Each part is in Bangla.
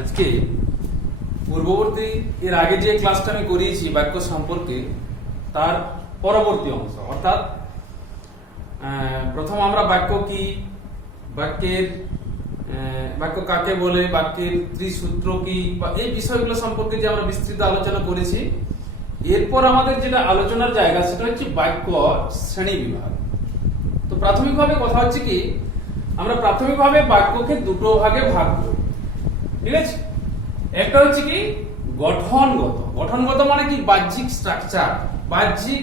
আজকে পূর্ববর্তী এর আগে যে ক্লাসটা আমি করিয়েছি বাক্য সম্পর্কে তার পরবর্তী অংশ, অর্থাৎ প্রথম আমরা বাক্য কি, বাক্য কাকে বলে, বাক্যের ত্রিসূত্র কি, বা এই বিষয়গুলো সম্পর্কে যে আমরা বিস্তৃত আলোচনা করেছি। এরপর আমাদের যেটা আলোচনার জায়গা সেটা হচ্ছে বাক্য শ্রেণী বিভাগ। তো প্রাথমিকভাবে কথা হচ্ছে কি, আমরা প্রাথমিকভাবে বাক্যকে দুটো ভাগে ভাগ করি, ঠিক আছে। একটা হচ্ছে কি গঠনগত মানে কি, বাহ্যিক স্ট্রাকচার, বাহ্যিক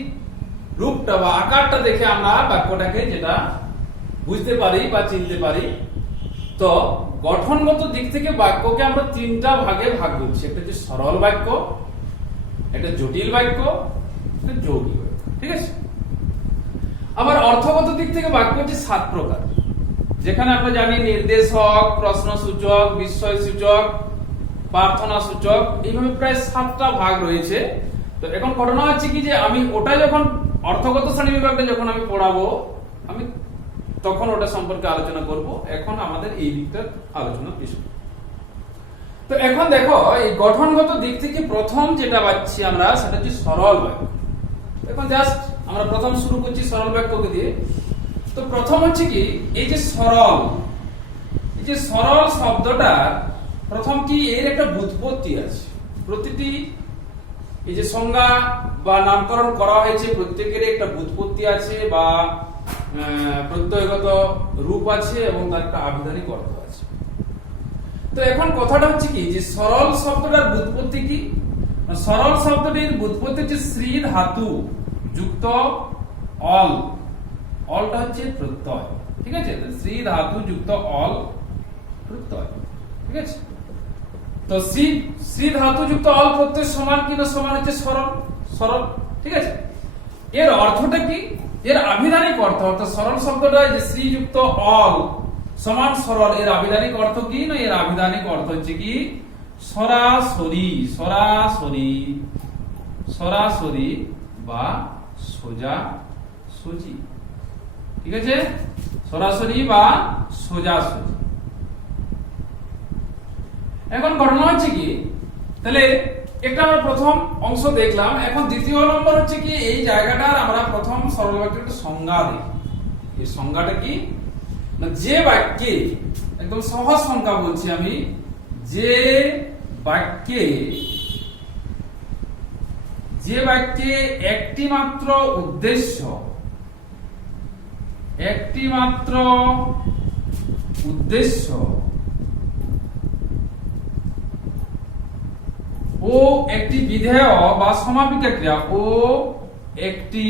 রূপটা বা আকারটা দেখে আমরা বাক্যটাকে যেটা বুঝতে পারি বা চিনতে পারি। তো গঠনগত দিক থেকে বাক্যকে আমরা তিনটা ভাগে ভাগ করছি, একটা হচ্ছে সরল বাক্য, একটা জটিল বাক্য, একটা যৌগিক বাক্য, ঠিক আছে। আবার অর্থগত দিক থেকে বাক্য হচ্ছে 7 প্রকার, যেখানে আমরা জানি নির্দেশক, প্রশ্নসূচক, বিস্ময়সূচক, প্রার্থনাসূচক, এইভাবে প্রায় 7টা ভাগ রয়েছে। তো এখন ঘটনা হচ্ছে কি যে আমি ওটা যখন অর্থগত শ্রেণী বিভাগটা যখন আমি পড়াবো, আমি তখন ওটা সম্পর্কে আলোচনা করব। এখন আমাদের এই দিকটা আলোচনা বিষয়। তো এখন দেখো, এই গঠনগত দিক থেকে প্রথম যেটা পাচ্ছি আমরা সেটা হচ্ছে সরল বাক্য। এখন জাস্ট আমরা প্রথম শুরু করছি সরল বাক্যকে দিয়ে। তো প্রথম হচ্ছে কি, এই যে সরল শব্দটা প্রথম কি, এর একটা ব্যুৎপত্তি আছে। প্রতিটি এই যে সংজ্ঞা বা নামকরণ করা হয়েছে, প্রত্যেকের একটা ব্যুৎপত্তি আছে বা প্রত্যয়গত রূপ আছে এবং তার একটা আবিধানিক অর্থ আছে। তো এখন কথাটা হচ্ছে কি, যে সরল শব্দটার ব্যুৎপত্তি কি, সরল শব্দটির ব্যুৎপত্তি হচ্ছে শ্রী ধাতু যুক্ত অল, অলটা হচ্ছে প্রত্যয়, ঠিক আছে। শ্রী ধাতু যুক্ত অল প্রত্যয়, ঠিক আছে। তো শ্রী ধাতু যুক্ত অল প্রত্যয় সমান কি না, সমান হচ্ছে সরল, ঠিক আছে। এর অর্থটা কি, এর আবিধানিক অর্থ, অর্থাৎ সরল শব্দটা যে শ্রী যুক্ত অল সমান সরল, এর আবিধানিক অর্থ কি না, এর আবিধানিক অর্থ হচ্ছে কি সরাসরি বা সোজা সুজি, ঠিক আছে। সরাসরি বা সোজা সুজি। এখন ঘটনা হচ্ছে কি, তাহলে একটা আমরা প্রথম অংশ দেখলাম। এখন দ্বিতীয় নম্বর হচ্ছে কি, এই জায়গাটার আমরা প্রথম সরল বাক্যের একটা সংজ্ঞা দেখি। এই সংজ্ঞাটা কি না, যে বাক্যে, একদম সহজ সংজ্ঞা বলছি আমি, যে বাক্যে একটি মাত্র উদ্দেশ্য ও একটি বিধেয় বা সমাপিকা ক্রিয়া, ও একটি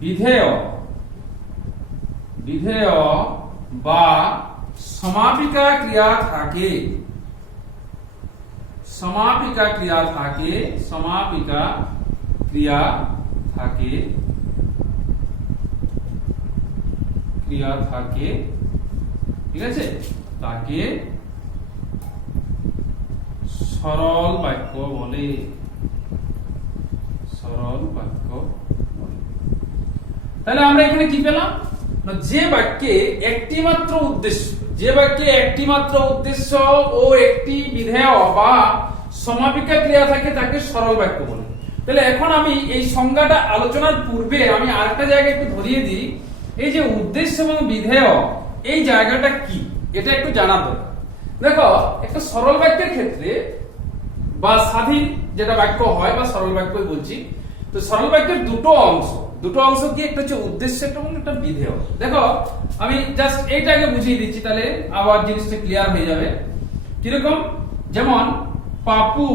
বিধেয় বা সমাপিকা ক্রিয়া থাকে, ঠিক আছে, তাকে সরল বাক্য বলে। তাহলে আমরা এখানে কি পেলাম না, যে বাক্যে একটি মাত্র উদ্দেশ্য ও একটি বিধেয় বা সমাপিকা ক্রিয়া থাকে, তাকে সরল বাক্য বলে। তাহলে এখন আমি এই সংজ্ঞাটা আলোচনার পূর্বে আমি আরেকটা জায়গা একটু ধরিয়ে দিই। এই যে উদ্দেশ্য এবং বিধেয়, এই জায়গাটা কি, এটা একটু জানা দরকার। দেখো, একটা সরল বাক্যের ক্ষেত্রে বা স্বাধীন যেটা বাক্য হয় বা সরল বাক্যই বলছি, তো সরল বাক্যের দুটো অংশ কি, একটা হচ্ছে উদ্দেশ্য এবং একটা বিধেয়। দেখো, আমি জাস্ট এইটাকে বুঝিয়ে দিচ্ছি, তাহলে আবার জিনিসটা ক্লিয়ার হয়ে যাবে। কিরকম, যেমন পাপু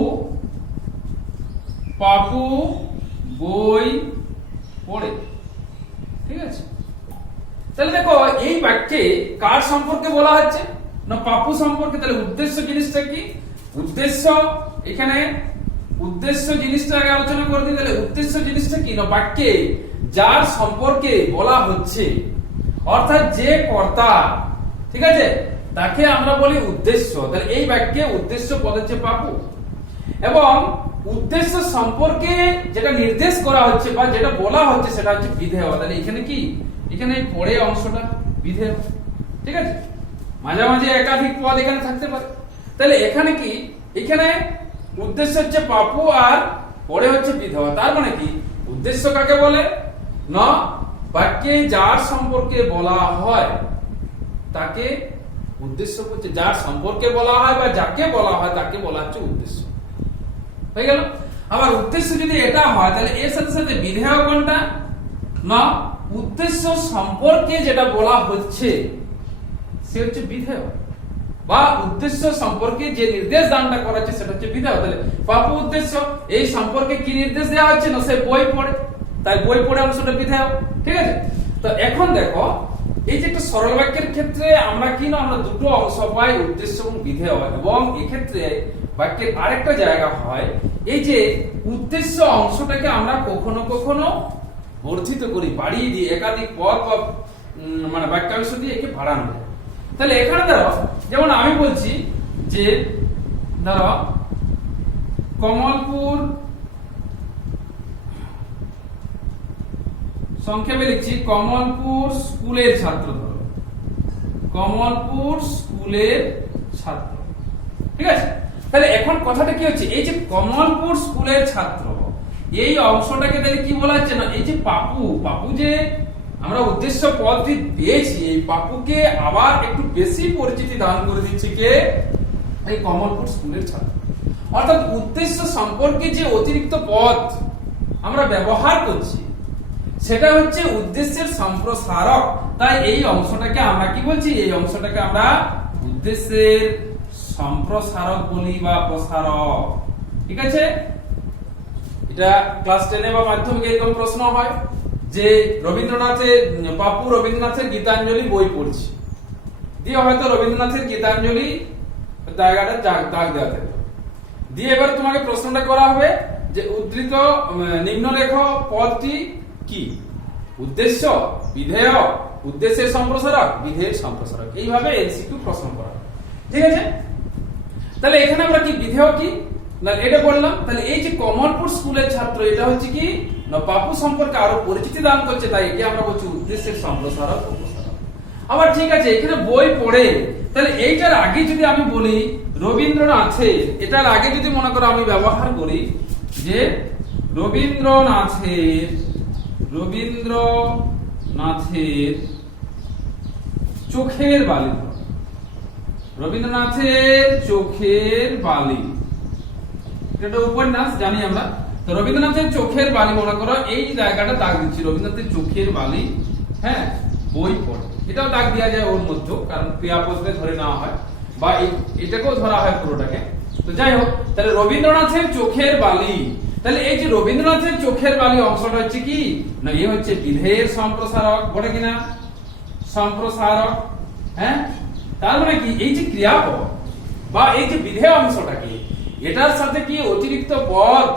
বই পড়ে, ঠিক আছে। তাহলে দেখো, এই বাক্যে কার সম্পর্কে বলা হচ্ছে না, পাপু সম্পর্কে। তাহলে উদ্দেশ্য জিনিসটা কি, এখানে উদ্দেশ্য জিনিসটা আগে আলোচনা করে দিই। তাহলে উদ্দেশ্য জিনিসটা কি না, বাক্যে যার সম্পর্কে বলা হচ্ছে, অর্থাৎ যে কর্তা, ঠিক আছে, তাকে আমরা বলি উদ্দেশ্য। তাহলে এই বাক্যে উদ্দেশ্য পদ হচ্ছে পাপু, এবং উদ্দেশ্য সম্পর্কে যেটা নির্দেশ করা হচ্ছে বা যেটা বলা হচ্ছে সেটা হচ্ছে বিধেয়। তাহলে এখানে কি, এখানে পড়ে অংশটা বিধেয়, ঠিক আছে। মাঝে মাঝে একাধিক পদ এখানে থাকতে পারে। তাহলে এখানে কি, এখানে উদ্দেশ্য হচ্ছে পাপু আর পরে হচ্ছে বিধবা। তার মানে কি, উদ্দেশ্য কাকে বলে না, বাক্যে যার সম্পর্কে বলা হয় তাকে উদ্দেশ্য হচ্ছে, যার সম্পর্কে বলা হয় বা যাকে বলা হয় তাকে বলা হচ্ছে উদ্দেশ্য। হয়ে গেল। আবার উদ্দেশ্য যদি এটা হয় তাহলে এর সাথে সাথে বিধেয় কোনটা না, উদ্দেশ্য সম্পর্কে যেটা বলা হচ্ছে সে হচ্ছে বিধেয়, বা উদ্দেশ্য সম্পর্কে যে নির্দেশ দানটা করা হচ্ছে সেটা হচ্ছে বিধেয়। তাহলে পাপু উদ্দেশ্য, এই সম্পর্কে কি নির্দেশ দেওয়া হচ্ছে না, সে বই পড়ে, তাই বই পড়ে অংশটা বিধেয়। ঠিক আছে। তো এখন দেখো এই যে একটা সরল বাক্যের ক্ষেত্রে আমরা কি না, আমরা দুটো অংশ পাই, উদ্দেশ্য এবং বিধেয়। এবং এক্ষেত্রে বাক্যের আরেকটা জায়গা হয়, এই যে উদ্দেশ্য অংশটাকে আমরা কখনো কখনো বর্ধিত করি, বাড়িয়ে দিই, একাধিক পদ বা মানে বাক্যাংশ দিয়ে একে বাড়ানো যায়। তাহলে এখানে ধরো, যেমন আমি বলছি যে ধরো কমলপুর, সংক্ষেপে লিখছি কমলপুর স্কুলের ছাত্র, ধরো কমলপুর স্কুলের ছাত্র। ঠিক আছে। তাহলে এখন কথাটা কি হচ্ছে, এই যে কমলপুর স্কুলের ছাত্র এই অংশটাকে তাহলে কি বলা হচ্ছে না, এই যে পাপু, পাপু যে আমরা উদ্দেশ্য পদটি পেয়েছি, এই পাপুকে আবার একটু বেশি পরিচিতি দান করে দিচ্ছে কে, এই কমলপুর স্কুলের ছাত্র। অর্থাৎ উদ্দেশ্য সম্পর্কে যে অতিরিক্ত পদ আমরা ব্যবহার করছি সেটা হচ্ছে উদ্দেশ্যের সম্প্রসারক। তাই এই অংশটাকে আমরা কি বলছি, এই অংশটাকে আমরা উদ্দেশ্যের সম্প্রসারক বলি বা প্রসারক। ঠিক আছে। এটা ক্লাস 10 বা মাধ্যমিকে এরকম প্রশ্ন হয় যে রবীন্দ্রনাথের, পাপু রবীন্দ্রনাথের গীতাঞ্জলি বই পড়ছে, দিয়ে হয়তো রবীন্দ্রনাথের গীতাঞ্জলি জায়গাটা দাগ দেওয়া থাকবে, দিয়ে এবার তোমাকে প্রশ্নটা করা হবে যে উদ্ধৃত নিম্নলেখ পদটি কি, উদ্দেশ্য, বিধেয়, উদ্দেশ্যের সম্প্রসারক, বিধেয়ের সম্প্রসারক। এইভাবে এমসিকিউ প্রশ্ন করা হবে। ঠিক আছে। তাহলে এখানে আমরা কি বিধেয় কি না এটা বললাম। তাহলে এই যে কমলপুর স্কুলের ছাত্র, এটা হচ্ছে কি না পাপু সম্পর্কে আরো পরিচিতি দান করছে, তাই একে আমরা বলছি উদ্দেশ্যের সম্প্রসারক ও প্রসারক। আবার ঠিক আছে, এখানে বই পড়ে, তাহলে এইটার আগে যদি আমি বলি রবীন্দ্রনাথের, এটার আগে যদি মনে করো আমি ব্যবহার করি যে রবীন্দ্রনাথের চোখের বালি, রবীন্দ্রনাথের চোখের বালি, এটা উপন্যাস জানি আমরা। তো রবীন্দ্রনাথের চোখের বালি মনে করো, এই জায়গাটা দাগ দিচ্ছি, রবীন্দ্রনাথের চোখের বালি, হ্যাঁ বই পড়ে, এটাও দাগ দেওয়া যায় ওর মধ্যে, কারণ ক্রিয়াপদে ধরে নেওয়া হয় বা এটাকেও ধরা হয় পুরোটাকে। তো যাই হোক, তাহলে রবীন্দ্রনাথের চোখের বালি, তাহলে এই যে রবীন্দ্রনাথের চোখের বালি অংশটা হচ্ছে কি না, এ হচ্ছে বিধেয়ের সম্প্রসারক, বলে কিনা সম্প্রসারক। হ্যাঁ, তার মানে কি এই যে ক্রিয়াপদ বা এই যে বিধেয় অংশটা কি, এটার সাথে কি অতিরিক্ত পদ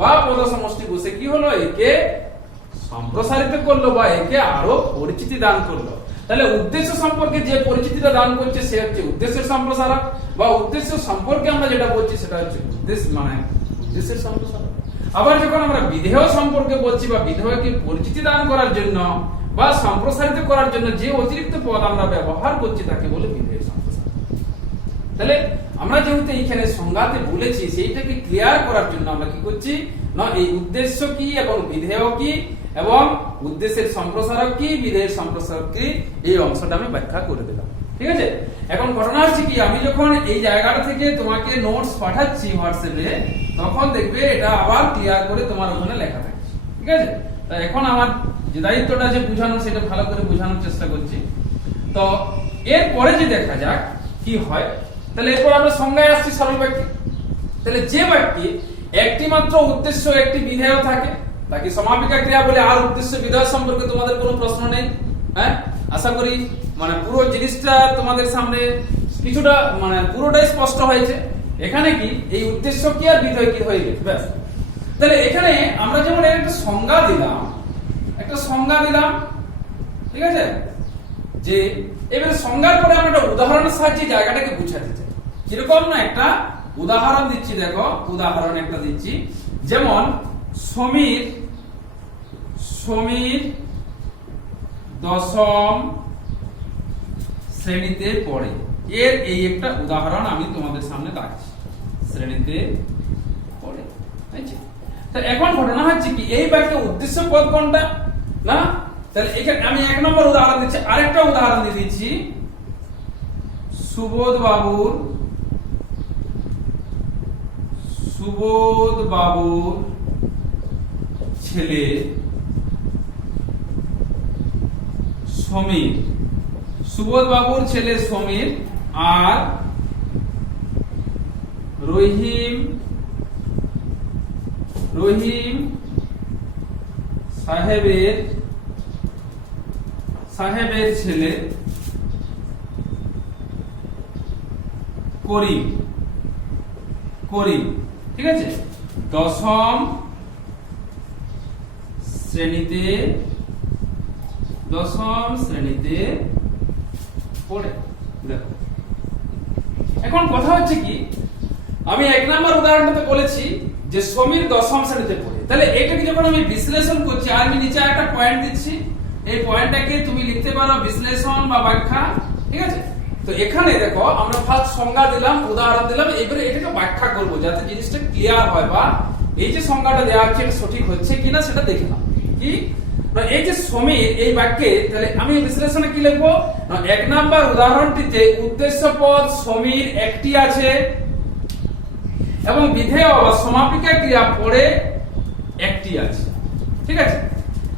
বা পদ সমষ্টি বসে কি হলো, একে সম্প্রসারিত করলো বা একে আরো পরিচিতি দান করলো। তাহলে উদ্দেশ্য সম্পর্কে যে পরিচিতিটা দান করছে সে হচ্ছে উদ্দেশ্যের সম্প্রসারক, বা উদ্দেশ্য সম্পর্কে আমরা যেটা বলছি সেটা হচ্ছে উদ্দেশ্য মানে উদ্দেশ্যের সম্প্রসারক। আবার যখন আমরা বিধেয় সম্পর্কে বলছি বা বিধেয়কে পরিচিতি দান করার জন্য বা সম্প্রসারিত করার জন্য যে অতিরিক্ত পদ আমরা ব্যবহার করছি তাকে বলে বিধেয় সম্প্রসারক। তাহলে আমরা যেহেতু এইখানে সংজ্ঞাতে বলেছি, সেইটাকে ক্লিয়ার করার জন্য আমরা কি করছি না, এই উদ্দেশ্য কি এবং বিধেয় কি এবং উদ্দেশ্যের সম্প্রসারক কি, বিধেয়ের সম্প্রসারক কি, এই অংশটা আমি ব্যাখ্যা করে দিলাম। ঠিক আছে। এখন ঘটনা হচ্ছে কি, আমি যখন এই জায়গাটা থেকে তোমাকে নোটস পাঠাচ্ছি হোয়াটসঅ্যাপে, তখন দেখবে এটা আবার ক্লিয়ার করে তোমার ওখানে লেখা থাকছে। ঠিক আছে। তা এখন আমার যে দায়িত্বটা যে বুঝানো, সেটা ভালো করে বোঝানোর চেষ্টা করছি। তো এরপরে যে দেখা যাক কি হয়, তাহলে এরপর আমরা সংজ্ঞায় আসছি সরল বাক্যে। তাহলে যে বাক্যে একটি মাত্র উদ্দেশ্য একটি বিধেয় থাকে তাকে সমাপিকা ক্রিয়া বলে। আর উদ্দেশ্য বিধেয় সম্পর্কে তোমাদের কোনো প্রশ্ন নেই? হ্যাঁ, আশা করি মানে পুরো জিনিসটা তোমাদের সামনে কিছুটা মানে পুরোটাই স্পষ্ট হয়েছে। এখানে কি এই উদ্দেশ্য কি আর বিধেয় কি হয়ে গেছে, ব্যাস। তাহলে এখানে আমরা যেমন একটা সংজ্ঞা দিলাম, ঠিক আছে, যে এবারে সংজ্ঞার পরে আমরা একটা উদাহরণের সাহায্যে জায়গাটাকে বুঝাতে চাই। কিরকম না, একটা উদাহরণ দিচ্ছি, দেখো উদাহরণ একটা দিচ্ছি, যেমন সমীর 10ম শ্রেণীতে পড়ে। এর এই একটা উদাহরণ আমি তোমাদের সামনে রাখছি, শ্রেণীতে পড়ে। তো এখন ঘটনা হচ্ছে কি, এই বাক্যে উদ্দেশ্য পদ কোনটা না, তাহলে এখানে আমি এক নম্বর উদাহরণ দিচ্ছি। আরেকটা উদাহরণ দিয়ে দিচ্ছি, সুবোধ বাবুর ছেলে সমীর, সুবোধ বাবুর ছেলে সমীর আর রহিম সাহেবের ছেলে করিম, ঠিক আছে, দশম শ্রেণীতে পড়ে। দেখো এখন কথা হচ্ছে কি, আমি এক নম্বর উদাহরণটাতে বলেছি যে সমীর দশম শ্রেণীতে পড়ে, তাহলে এটাকে যখন আমি বিশ্লেষণ করছি, আর আমি নিচে একটা পয়েন্ট দিচ্ছি, এই পয়েন্টটাকে তুমি লিখতে পারো বিশ্লেষণ বা ব্যাখ্যা, ঠিক আছে। তো এখানে দেখো আমরা ফার্স্ট সংজ্ঞা দিলাম, উদাহরণ দিলাম, এবারে এটাকে ব্যাখ্যা করব যাতে জিনিসটা ক্লিয়ার হয়, বা এই যে সংজ্ঞাটা দেওয়া আছে এটা সঠিক হচ্ছে কিনা সেটা দেখে নাও। কি এই যে সমীর এই বাক্যে, তাহলে আমি বিশ্লেষণে কি লিখবো, এক নাম্বার উদাহরণটিতে উদ্দেশ্য পদ সমীর একটি আছে এবং বিধেয় বা সমাপিকা ক্রিয়া পড়ে একটি আছে, ঠিক আছে।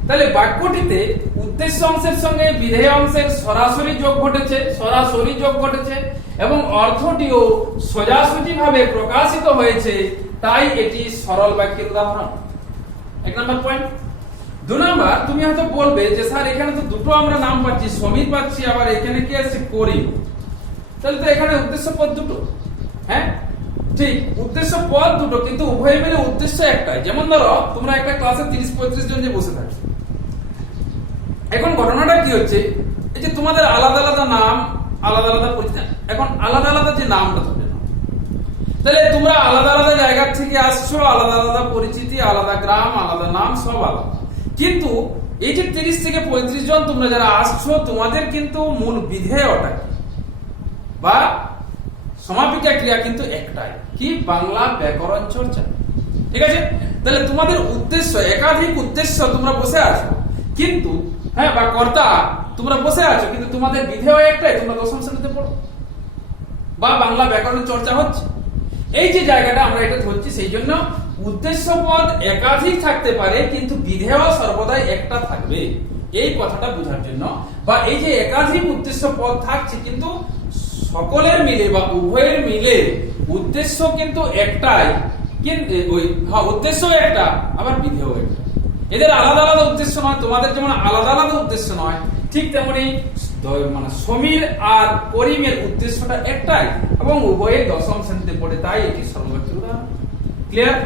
তাহলে বাক্যটিতে উদ্দেশ্য অংশের সঙ্গে বিধেয় অংশের সরাসরি যোগ ঘটেছে এবং অর্থটিও সোজাসুজি ভাবে প্রকাশিত হয়েছে, তাই এটি সরল বাক্যের উদাহরণ। এক নাম্বার পয়েন্ট। দুই নাম্বার, তুমি হয়তো বলবে যে স্যার এখানে তো দুটো আমরা নাম পাচ্ছি, সমীর পাচ্ছি, আবার এখানে কি আছে করিম, তাহলে তো এখানে উদ্দেশ্য পদ দুটো। হ্যাঁ ঠিক, উদ্দেশ্য পদ দুটো, কিন্তু উভয় মিলে উদ্দেশ্য একটাই। যেমন ধরো তোমরা একটা ক্লাসে 30-35 জন যে বসে থাকে, এখন ঘটনাটা কি হচ্ছে, এই যে তোমাদের আলাদা আলাদা নাম, আলাদা আলাদা পরিচিতি, এখন আলাদা আলাদা যে নামটা ধরে নাও, তাহলে তোমরা আলাদা আলাদা জায়গা থেকে আসছো, আলাদা আলাদা পরিচিতি, আলাদা গ্রাম, আলাদা নাম, সব আলাদা। কিন্তু এই যে 30 থেকে 35 জন তোমরা যারা আসছো, তোমাদের কিন্তু মূল বিধেয়টা বা সমাপিকা ক্রিয়া কিন্তু একটাই, কি বাংলা ব্যাকরণ চর্চা, ঠিক আছে। তাহলে তোমাদের উদ্দেশ্য, একাধিক উদ্দেশ্য, তোমরা বসে আছো কিন্তু, হ্যাঁ, বা কর্তা তোমরা বসে আছো কিন্তু তোমাদের বিধেয় একটাই, তোমরা দশম শ্রেণীতে পড়ো বা বাংলা ব্যাকরণ চর্চা হচ্ছে। এই যে জায়গাটা আমরা এটা ধরছি, সেই জন্য উদ্দেশ্য পদ একাধিক থাকতে পারে কিন্তু বিধেয় সর্বদাই একটা থাকবে, এই কথাটা বোঝার জন্য। বা এই যে একাধিক উদ্দেশ্য পদ থাকছে কিন্তু সকলের মিলে বা উভয়ের মিলে উদ্দেশ্য কিন্তু একটাই, কিন্তু ওই উদ্দেশ্য একটা, আবার বিধেয় একটা। এদের আলাদা আলাদা উদ্দেশ্য নয়, তোমাদের যেমন আলাদা আলাদা উদ্দেশ্য নয়, ঠিক তেমনি মানে সমীর আর করিমের উদ্দেশ্যটা একটাই এবং উভয়ে দশম শ্রেণীতে পড়ে, তাই এটি সর্ববাচ্য উদাহরণ। ক্লিয়ার?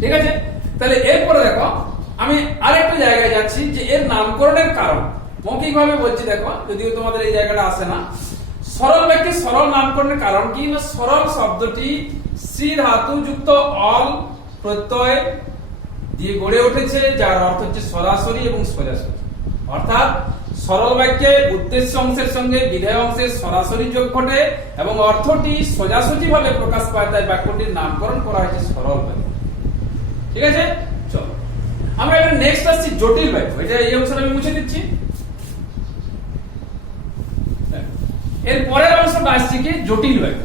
ঠিক আছে। তাহলে এরপরে দেখো আমি আরেকটা জায়গায় যাচ্ছি যে এর নামকরণের কারণ মৌখিক ভাবে বলছি, দেখো যদিও তোমাদের এই জায়গাটা আসে না। সরল বাক্যে সরল নামকরণের কারণ কি না, সরল শব্দটি শ্রী ধাতু যুক্ত অল প্রত্যয় দিয়ে গড়ে উঠেছে, যার অর্থ হচ্ছে সরাসরি এবং সোজাসুজি। অর্থাৎ সরল বাক্যে উদ্দেশ্য অংশের সঙ্গে বিধেয় অংশের সরাসরি যোগ ঘটে এবং অর্থটি সোজাসুজি ভাবে প্রকাশ পায়, তাই বাক্যটির নামকরণ করা হয়েছে সরল বাক্য। ঠিক আছে, চলো আমরা এবার নেক্সট আসছি জটিল বাক্য। এটা এই অংশটা আমি মুছে দিচ্ছি। এর পরের অংশটা আসছে কি জটিল বাক্য।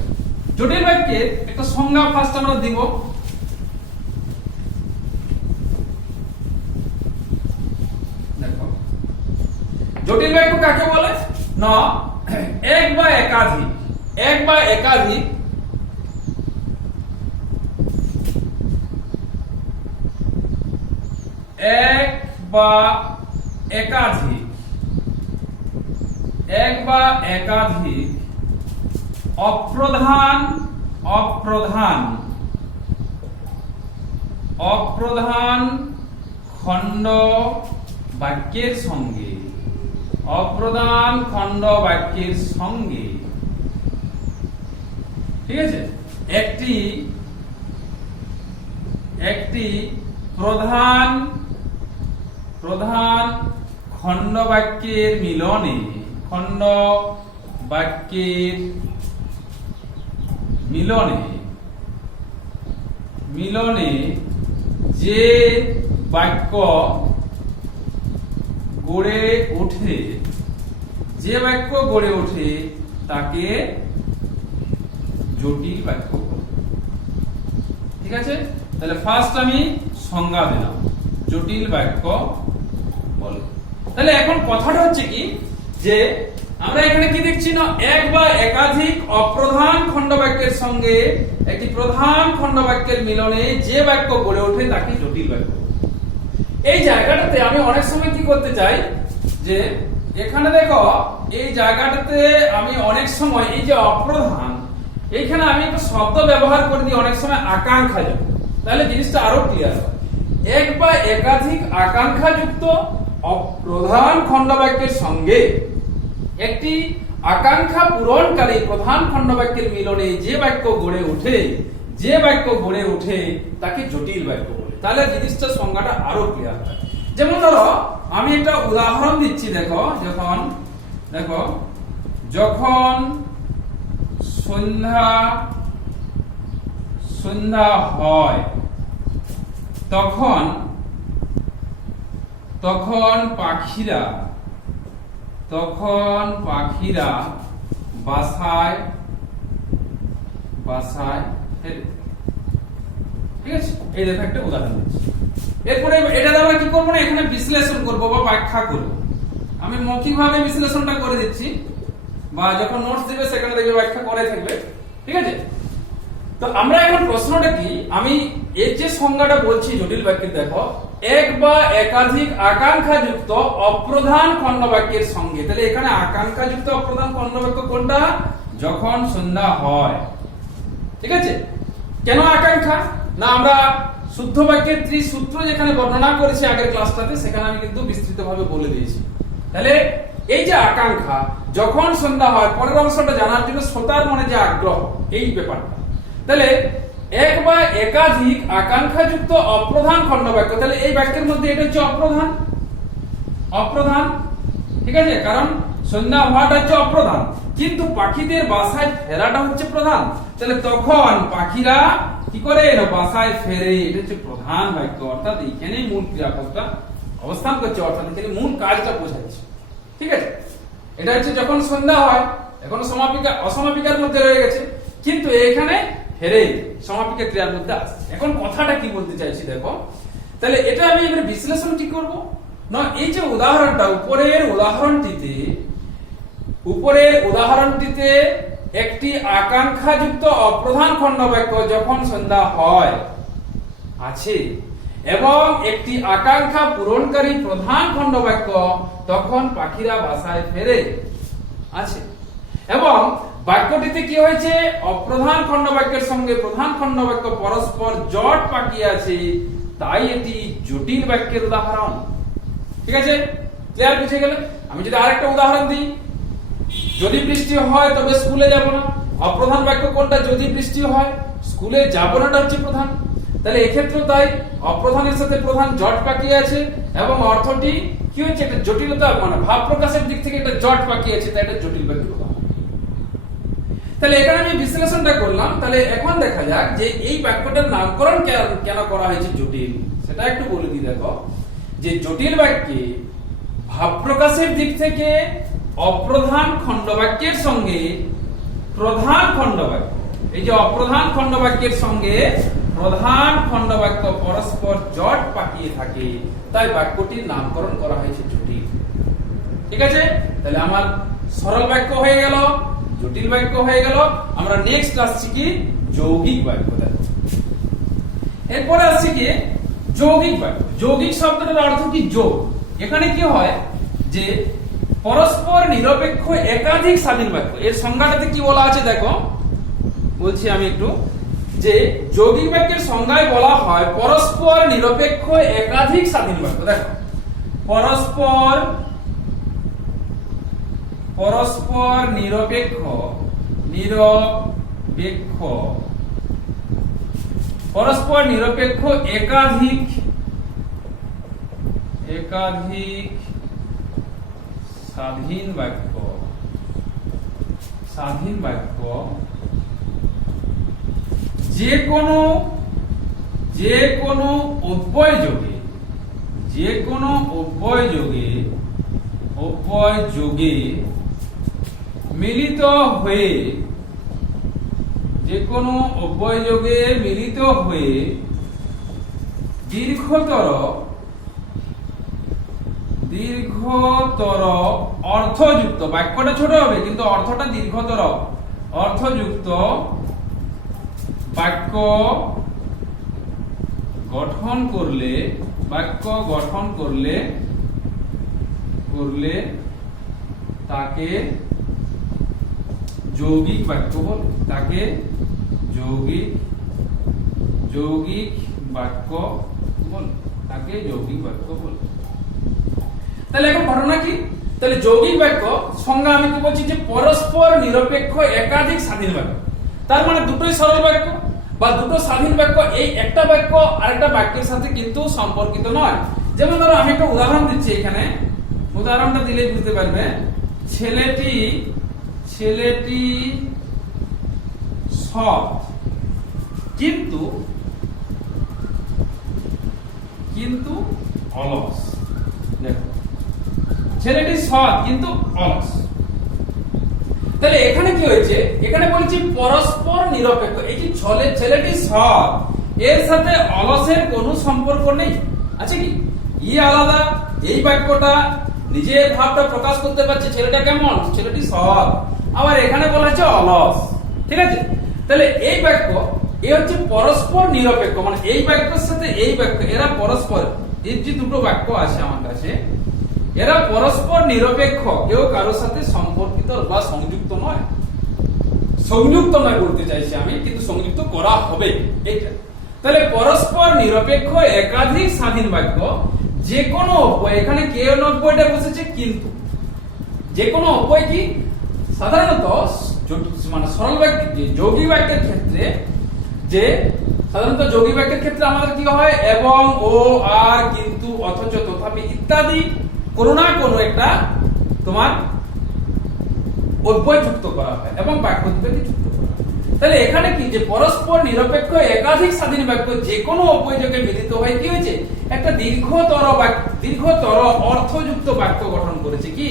জটিল বাক্যের একটা সংজ্ঞা ফার্স্ট আমরা দিব। দেখো জটিল বাক্য কাকে বলে না, এক বা একাধিক, এক বা একাধিক এক বা একাধিক এক বা একাধিক অপ্রধান অপ্রধান অপ্রধান খণ্ড বাক্যের সঙ্গে, অপ্রধান খণ্ড বাক্যের সঙ্গে, ঠিক আছে, একটি একটি প্রধান প্রধান খণ্ড বাক্যের মিলনে, খণ্ড বাক্যের মিলনে যে বাক্য গড়ে ওঠে তাকে জটিল বাক্য বলে। ঠিক আছে, তাহলে ফার্স্ট আমি সংজ্ঞা দিলাম, জটিল বাক্য বলে। তাহলে এখন কথাটা হচ্ছে কি, যে আমরা এখানে কি দেখছি না, এক বা একাধিক অপ্রধান খণ্ডবাক্যের সঙ্গে একটি প্রধান খণ্ডবাক্যের মিলনে যে বাক্য গড়ে ওঠে তাকে জটিল বাক্য। এই জায়গাটাতে আমি অনেক সময় কি করতে চাই, যে এখানে দেখো এই জায়গাটাতে আমি অনেক সময় এই যে অপ্রধান, এইখানে আমি একটা শব্দ ব্যবহার করে দিই অনেক সময় আকাঙ্ক্ষাযুক্ত, তাহলে জিনিসটা আরো ক্লিয়ার হয়। এক বা একাধিক আকাঙ্ক্ষাযুক্ত অপ্রধান খণ্ডবাক্যের সঙ্গে একটি আকাঙ্ক্ষা পূরণকারী প্রধান খণ্ডবাক্যের মিলনে যে বাক্য গড়ে ওঠে তাকে জটিল বাক্য বলে। তাহলে জিনিসটা সংজ্ঞাটা আরো ক্লিয়ার হয়। যেমন ধরো আমি একটা উদাহরণ দিচ্ছি, যখন সন্ধ্যা হয় তখন পাখিরা বাসায় ফেরে। ঠিক আছে, এই দেখো একটা উদাহরণ দিচ্ছি। এরপরে এটা আমরা কি করবো না, এখানে বিশ্লেষণ করবো বা ব্যাখ্যা করবো। আমি মৌখিকভাবে বিশ্লেষণটা করে দিচ্ছি, বা যখন নোটস দিবে সেখানে দেখবে ব্যাখ্যা করে থাকবে। ঠিক আছে, তো আমরা এখন প্রশ্নটা কি, আমি এর যে সংজ্ঞাটা বলছি জটিল বাক্যের, দেখো এক বা একাধিক আকাঙ্ক্ষাযুক্ত অপ্রধান খণ্ডবাক্যের সঙ্গে। তাহলে এখানে আকাঙ্ক্ষাযুক্ত অপ্রধান খণ্ডবাক্য কোনটা, যখন সন্ধ্যা হয়। ঠিক আছে, কেন আকাঙ্ক্ষা না, আমরা শুদ্ধ বাক্যের ত্রিসূত্র যেখানে বর্ণনা করেছি আগের ক্লাসটাতে, সেখানে আমি কিন্তু বিস্তৃতভাবে বলে দিয়েছি। তাহলে এই যে আকাঙ্ক্ষা, যখন সন্ধ্যা হয়, পরের অংশটা জানার জন্য শ্রোতার মনে যে আগ্রহ, এই ব্যাপারটা। তাহলে এক বা একাধিক আকাঙ্ক্ষাযুক্ত অপ্রধান খণ্ডবাক্য, তাহলে এই বাক্যের মধ্যে এটা হচ্ছে অপ্রধান। ঠিক আছে, কারণ সন্ধ্যা হওয়াটা হচ্ছে অপ্রধান, কিন্তু পাখিদের বাসায় ফেরাটা হচ্ছে প্রধান। তাহলে তখন পাখিরা কি করে, বাসায় ফেরে, এটা হচ্ছে প্রধান বাক্য। অর্থাৎ এইখানে মূল ক্রিয়াপদটা অবস্থান করছে, অর্থাৎ এখানে মূল কাজটা বোঝাচ্ছে। ঠিক আছে, এটা হচ্ছে যখন সন্ধ্যা হয়, এখন সমাপিকা অসমাপিকার মধ্যে রয়ে গেছে, কিন্তু এখানে ফেরে সমাপিকা ক্রিয়ার মধ্যে আসছে। এখন কথাটা কি বলতে চাইছি দেখো, তাহলে এটা আমি এবারে বিশ্লেষণ কি করব না, এই যে উদাহরণটা, উপরের উদাহরণটিতে একটি আকাঙ্ক্ষাযুক্ত অপ্রধান খণ্ডবাক্য যখন সন্ধ্যা হয় আছে, এবং একটি আকাঙ্ক্ষা পূরণকারী প্রধান খণ্ডবাক্য তখন পাখিরা বাসায় ফেরে আছে, এবং বাক্যটিতে কি হয়েছে, অপ্রধান খণ্ডবাক্যের সঙ্গে প্রধান খণ্ডবাক্য পরস্পর জট পাকিয়ে আছে, তাই এটি জটিল বাক্যের উদাহরণ। ঠিক আছে, ক্লিয়ার, বুঝে গেলে? আমি যদি আরেকটা উদাহরণ দিই, যদি বৃষ্টি হয় তবে স্কুলে যাব না। অপ্রধান বাক্য কোনটা, যদি বৃষ্টি হয় স্কুলে যাব নাটা হচ্ছে প্রধান। তাহলে এক্ষেত্রে তাই অপ্রধানের সাথে প্রধান জট পাকিয়ে আছে, এবং অর্থটি কি হচ্ছে, একটা জটিলতা, মানে ভাব প্রকাশের দিক থেকে একটা জট পাকিয়ে আছে, তাই এটা জটিল বাক্যের উদাহরণ। তাহলে এখানে আমি বিশ্লেষণটা করলাম। তাহলে এখন দেখা যাক যে এই বাক্যটার নামকরণ কেন করা হয়েছে জটিল, সেটা একটু বলে দিই। দেখো যে জটিল বাক্যে ভাব প্রকাশের দিক থেকে অপ্রধান খণ্ডবাক্যের সঙ্গে প্রধান খণ্ডবাক্য, এই যে অপ্রধান খণ্ডবাক্যের সঙ্গে প্রধান খণ্ডবাক্য পরস্পর জট পাকিয়ে থাকে, তাই বাক্যটির নামকরণ করা হয়েছে জটিল। ঠিক আছে, তাহলে আমার সরল বাক্য হয়ে গেল, জটিল বাক্য হয়ে গেল। আমরা নেক্সট আসছি কি, যৌগিক বাক্য। এরপরে আসছি কি, যৌগিক বাক্য। যৌগিক শব্দটার অর্থ কি, যোগ। এখানে কি হয় যে পরস্পর নিরপেক্ষ একাধিক স্বাধীন বাক্য। এর সংজ্ঞাটাতে কি বলা আছে দেখো, বলছি আমি একটু, যে যৌগিক বাক্যের সংজ্ঞায় বলা হয় পরস্পর নিরপেক্ষ একাধিক স্বাধীন বাক্য। দেখো পরস্পর নিরপেক্ষ একাধিক স্বাধীন বাক্য। স্বাধীন বাক্য যে কোনো উভয় যোগে মিলিত হয়ে দীর্ঘতর অর্থযুক্ত, বাক্যটা ছোট হবে কিন্তু অর্থটা দীর্ঘতর, অর্থযুক্ত বাক্য গঠন করলে তাকে যৌগিক বাক্য বলে। যৌগিক বাক্য বলে। তাহলে এখন ঘটনা কি? তাহলে যৌগিক বাক্য সংজ্ঞা আমি কি বলছি যে পরস্পর নিরপেক্ষ একাধিক স্বাধীন বাক্য। তার মানে দুটোই সরল বাক্য বা দুটো স্বাধীন বাক্য, এই একটা বাক্য আরেকটা বাক্যের সাথে কিন্তু সম্পর্কিত নয়। যেমন ধরো আমি একটা উদাহরণ দিচ্ছি, এখানে উদাহরণটা দিলেই বুঝতে পারবে। ছেলেটি সৎ কিন্তু অলস। দেখো, ছেলেটি সৎ কিন্তু অলস। তাহলে এখানে কি হয়েছে? এখানে বলছি পরস্পর নিরপেক্ষ। এই যে ছেলেটি সৎ, এর সাথে অলসের কোনো সম্পর্ক নেই, আছে কি? আলাদা। এই বাক্যটা নিজের ভাবটা প্রকাশ করতে পারছে, ছেলেটা কেমন, ছেলেটি সৎ। আবার এখানে বলা হচ্ছে অলস, ঠিক আছে? তাহলে এই বাক্য হচ্ছে পরস্পর নিরপেক্ষ, মানে এই বাক্যের সাথে এই বাক্য এরা পরস্পর, এই যে দুটো বাক্য আছে আমার কাছে, এরা পরস্পর নিরপেক্ষ, কেউ কারোর সাথে সম্পর্কিত বা সংযুক্ত নয় বলতে চাইছি আমি, কিন্তু সংযুক্ত করা হবে এটা। তাহলে পরস্পর নিরপেক্ষ একাধিক স্বাধীন বাক্য যে কোনো অব্যয়, এখানে কে অব্যয়টা বসেছে কিন্তু, যে কোনো অব্যয় কি সাধারণত মানে সরল বাক্য, যৌগিক বাক্যের ক্ষেত্রে আমাদের কি হয়, এবং, ও, আর, কিন্তু, অথচ, তথাপি ইত্যাদি কোনো না কোনো একটা তোমার অব্যয় যুক্ত করা হয় এবং বাক্য দুটোকে যুক্ত করা হয়। তাহলে এখানে কি যে পরস্পর নিরপেক্ষ একাধিক স্বাধীন বাক্য যে কোনো অব্যয় যোগে মিলিত হয়ে কি হয়েছে, একটা দীর্ঘতর অর্থযুক্ত বাক্য গঠন করেছে। কি,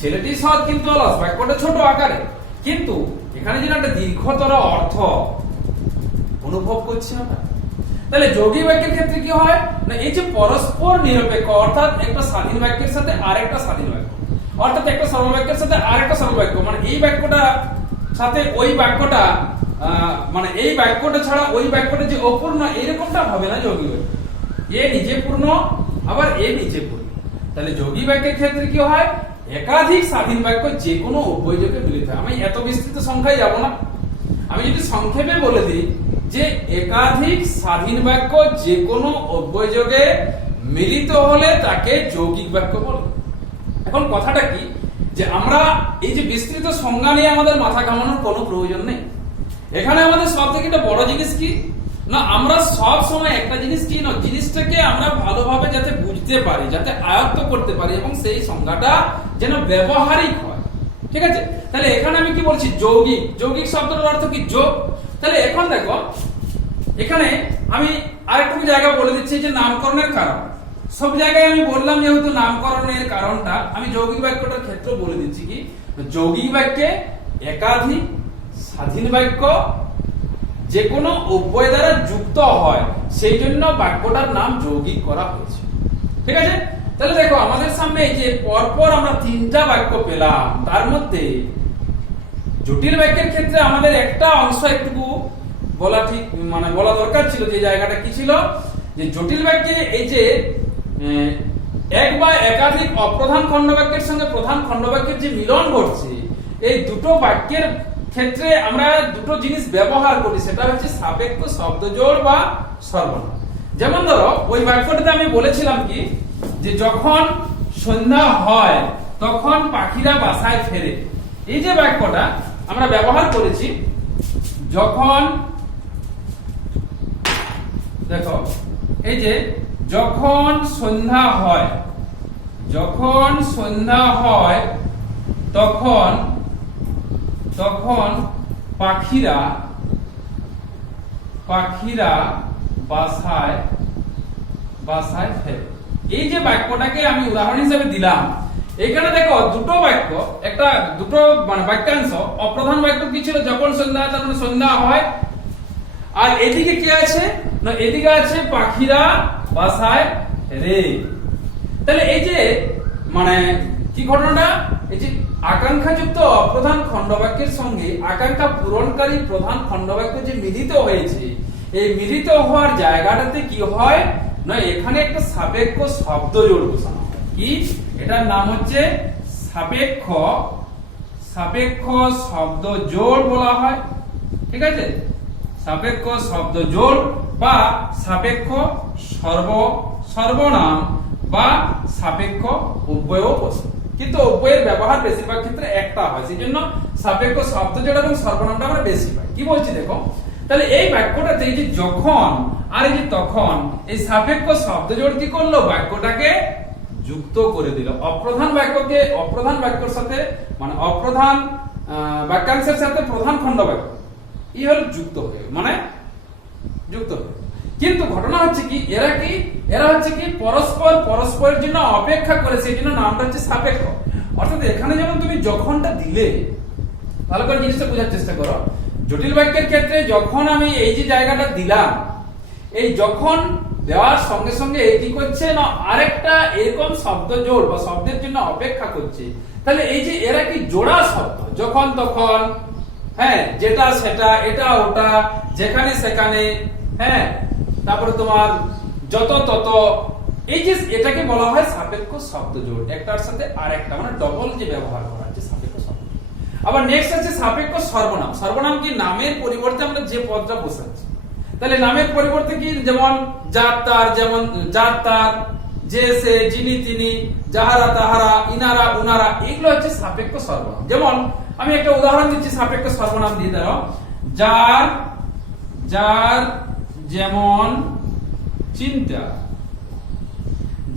ছেলেটি সৎ কিন্তু অলস, বাক্যটা ছোট আকারে, কিন্তু এখানে যেন একটা দীর্ঘতর অর্থ অনুভব করছি আমরা। তাহলে যৌগিক বাক্যের ক্ষেত্রে কি হয় না, এই যে পরস্পর নিরপেক্ষ, অর্থাৎ একটা স্বাধীন বাক্যের সাথে আরেকটা স্বাধীন বাক্য, অর্থাৎ একটা সরল বাক্যের সাথে আরেকটা সরল বাক্য, মানে এই বাক্যটা সাথে ওই বাক্যটা, মানে এই বাক্যটা ছাড়া ওই বাক্যটা যে অপূর্ণ, এরকমটা হবে না যৌগিক বাক্য। এ নিজে পূর্ণ, আবার এ নিজে পূর্ণ। তাহলে যৌগিক বাক্যের ক্ষেত্রে কি হয়, একাধিক স্বাধীন বাক্য যে কোনো উভয় যোগে মিলিত হয়। আমি এত বিস্তৃত সংখ্যায় যাব না, আমি যদি সংক্ষেপে বলে দিই যে একাধিক স্বাধীন বাক্য যে কোনো উভয় যোগে মিলিত হলে তাকে যৌগিক বাক্য বলে। এখন কথাটা কি যে আমরা এই যে বিস্তৃত সংজ্ঞা নিয়ে আমাদের মাথা ঘামানোর কোনো প্রয়োজন নেই। এখানে আমাদের সব থেকে বড় জিনিস কি না, আমরা সব সময় একটা জিনিস কি না, জিনিসটাকে আমরা ভালোভাবে যাতে বুঝতে পারি, যাতে আয়ত্ত করতে পারি, এবং সেই সংজ্ঞাটা যেন ব্যবহারিক হয়। ঠিক আছে? তাহলে এখানে আমি কি বলছি, যৌগিক শব্দের অর্থ কি, যোগ। তাহলে এখন দেখো, এখানে আমি আরেকটু জায়গা বলে দিচ্ছি যে নামকরণের কারণ। সব জায়গায় আমি বললাম যেহেতু নামকরণের কারণটা, আমি যৌগিক বাক্যটার ক্ষেত্রে বলে দিচ্ছি কি, যৌগিক বাক্যে একাধিক স্বাধীন বাক্য যে কোনো উভয় দ্বারা যুক্ত হয়, সেই জন্য বাক্যটার নাম যৌগিক করা হয়েছে। ঠিক আছে? তাহলে দেখো আমাদের সামনে এই যে পরপর আমরা তিনটা বাক্য পেলাম, তার মধ্যে জটিল বাক্যের ক্ষেত্রে আমাদের একটা অংশ একটু বলা ঠিক, মানে বলা দরকার ছিল, যে জায়গাটা কি ছিল, যে জটিল বাক্যে এই যে এক বা একাধিক অপ্রধান খণ্ডবাক্যের সঙ্গে প্রধান খণ্ডবাক্যের যে মিলন ঘটছে, এই দুটো বাক্যের ক্ষেত্রে আমরা দুটো জিনিস ব্যবহার করি, সেটা হচ্ছে সাপেক্ষ শব্দজোড় বা সর্বনাম। যেমন ধরো ওই বাক্যটাতে আমি বলেছিলাম কি, যে যখন সন্ধ্যা হয় তখন পাখিরা বাসায় ফেরে। এই যে বাক্যটা আমরা ব্যবহার করেছি, যখন, দেখো এই যে যখন সন্ধ্যা হয়, তখন তখন পাখিরা বাসায় ফেরে। এই যে বাক্যটাকে আমি উদাহরণ হিসেবে দিলাম, এখানে দেখো দুটো বাক্য, দুটো মানে বাক্যাংশ। অপ্রধান বাক্য কি ছিল? যখন সন্ধ্যা হয়, তার মানে সন্ধ্যা হয়। আর এদিকে কি আছে না, এদিকে আছে পাখিরা বাসায় রে। তাহলে এই যে মানে কি ঘটনাটা, এই যে আকাঙ্ক্ষাযুক্ত অপ্রধান খণ্ডবাক্যের সঙ্গে আকাঙ্ক্ষা পূরণকারী প্রধান খণ্ডবাক্য যে মিলিত হয়েছে, এই মিলিত হওয়ার জায়গাটাতে কি হয় না, এখানে একটা সাপেক্ষ শব্দ জোড় বসানো হয়। কি? এটার নাম হচ্ছে সাপেক্ষ শব্দ জোড় বলা হয়। ঠিক আছে, সাপেক্ষ শব্দ জোড় বা সাপেক্ষ সর্বনাম বা সাপেক্ষ অব্যয়ও বসে। কিন্তু অব্যয়ের ব্যবহার বেশিরভাগ ক্ষেত্রে একটা হয়, সেই জন্য সাপেক্ষ শব্দ জোড় এবং সর্বনামটা আমরা বেশি পাই। কি বলছি দেখো, তাহলে এই বাক্যটাতে এই যে যখন আর এই যে তখন, এই সাপেক্ষ শব্দ জোড় কি করলো? বাক্যটাকে যুক্ত করে দিল। অপ্রধান বাক্যকে অপ্রধান বাক্যের সাথে মানে অপ্রধান বাক্যাংশের সাথে প্রধান খণ্ড বাক্য এই হলো যুক্ত হয়ে, মানে যুক্ত হয়ে। কিন্তু ঘটনা হচ্ছে কি, এরা হচ্ছে কি পরস্পরের জন্য অপেক্ষা করে, সেই জন্য নামটা হচ্ছে সাপেক্ষ। অর্থাৎ এখানে যেমন তুমি যখনটা দিলে, ভালো করে জিনিসটা বোঝার চেষ্টা করো। জটিল বাক্যের ক্ষেত্রে যখন আমি এই যে জায়গাটা দিলাম, এই যখন দেওয়ার সঙ্গে সঙ্গে কি করছে না, আরেকটা এরকম শব্দ জোড় বা শব্দের জন্য অপেক্ষা করছে। তাহলে এই যে এরা কি জোড়া শব্দ, যখন তখন, হ্যাঁ, যেটা সেটা, এটা ওটা, যেখানে সেখানে, হ্যাঁ, তারপরে তোমার যত তত, এই যে এটাকে বলা হয় সাপেক্ষ শব্দ জোড়। একটার সাথে আরেকটা মানে ডবল যে ব্যবহার করা হচ্ছে সাপেক্ষ শব্দ। আবার নেক্সট আছে সাপেক্ষ সর্বনাম। সর্বনাম কি? নামের পরিবর্তে আমরা যে পদটা বসাচ্ছি। তাহলে নামের পরিবর্তে কি? যেমন যার তার, যেমন যার তার, যে সে, যিনি তিনি, যাহারা তাহারা, ইনারা উনারা, এগুলো হচ্ছে সাপেক্ষ সর্বনাম। যেমন আমি একটা উদাহরণ দিচ্ছি সাপেক্ষ সর্বনাম দিয়ে দাও। যার যেমন চিন্তা,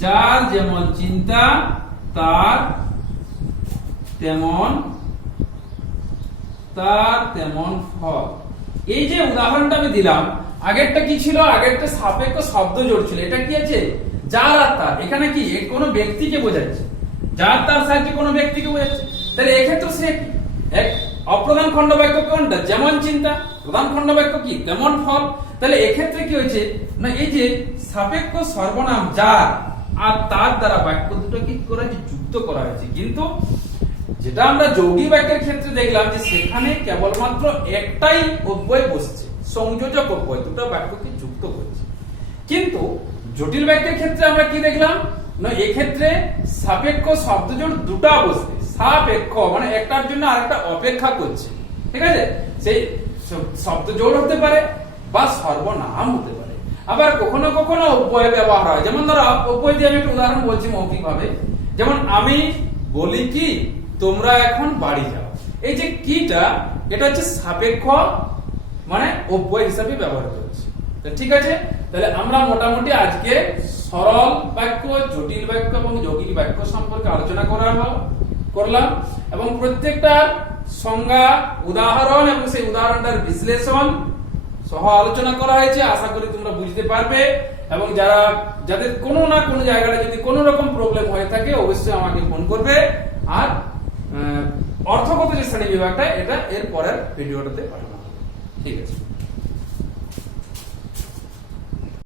যার যেমন চিন্তা, তার তেমন ফল। এই যে উদাহরণটা আমি দিলাম, আগেরটা কি ছিল? আগেরটা সাপেক্ষ শব্দ জোড় ছিল। এটা কি আছে? যার আর তার। এখানে কি কোনো ব্যক্তিকে বোঝাচ্ছে, যার তার সাহায্যে কোনো ব্যক্তিকে বোঝাচ্ছে। তাহলে এক্ষেত্রে সে কি? এক অপ্রধান খণ্ড বাক্য কোনটা? যেমন চিন্তা। প্রধান খণ্ড বাক্য কি? তেমন ফল। তাহলে এক্ষেত্রে কি হয়েছে না, এই যে সাপেক্ষ সর্বনাম যার আর তার দ্বারা বাক্য দুটো কি করা হয়েছে? যুক্ত করা হয়েছে। কিন্তু যেটা আমরা যৌগিক বাক্যের ক্ষেত্রে দেখলাম যে সেখানে কেবলমাত্র একটাই অব্যয় বসছে, সংযোজক অব্যয়, দুটো বাক্যকে যুক্ত করছে। কিন্তু জটিল বাক্যের ক্ষেত্রে আমরা কি দেখলাম না, এক্ষেত্রে সাপেক্ষ শব্দজোড় দুটো বসবে। সাপেক্ষ মানে একটার জন্য আরেকটা অপেক্ষা করছে। ঠিক আছে, সেই শব্দজোড় হতে পারে বা সর্বনাম হতে পারে। আবার কখনো কখনো অব্যয় ব্যবহার হয়। যেমন ধরো অব্যয় দিয়ে আমি একটা উদাহরণ বলছি মৌখিক ভাবে। যেমন আমি বলি কি তোমরা এখন বাড়ি যাও। এই যে কিটা, এটা হচ্ছে সাপেক্ষ মানে অব্যয় হিসাবে ব্যবহার করছি। ঠিক আছে, তাহলে আমরা মোটামুটি আজকে সরল বাক্য, জটিল বাক্য এবং যৌগিক বাক্য সম্পর্কে আলোচনা করলাম এবং প্রত্যেকটা সংজ্ঞা, উদাহরণ এবং সেই উদাহরণটার বিশ্লেষণ সহ আলোচনা করা হয়েছে। আশা করি তোমরা বুঝতে পারবে এবং যাদের কোনো না কোনো জায়গায় যদি কোনো রকম প্রবলেম হয়ে থাকে অবশ্যই আমাকে ফোন করবে। আর অর্থগত যে শ্রেণী বিভাগটা, এটা এর পরের ভিডিওটাতে পাঠানো হবে। ঠিক আছে।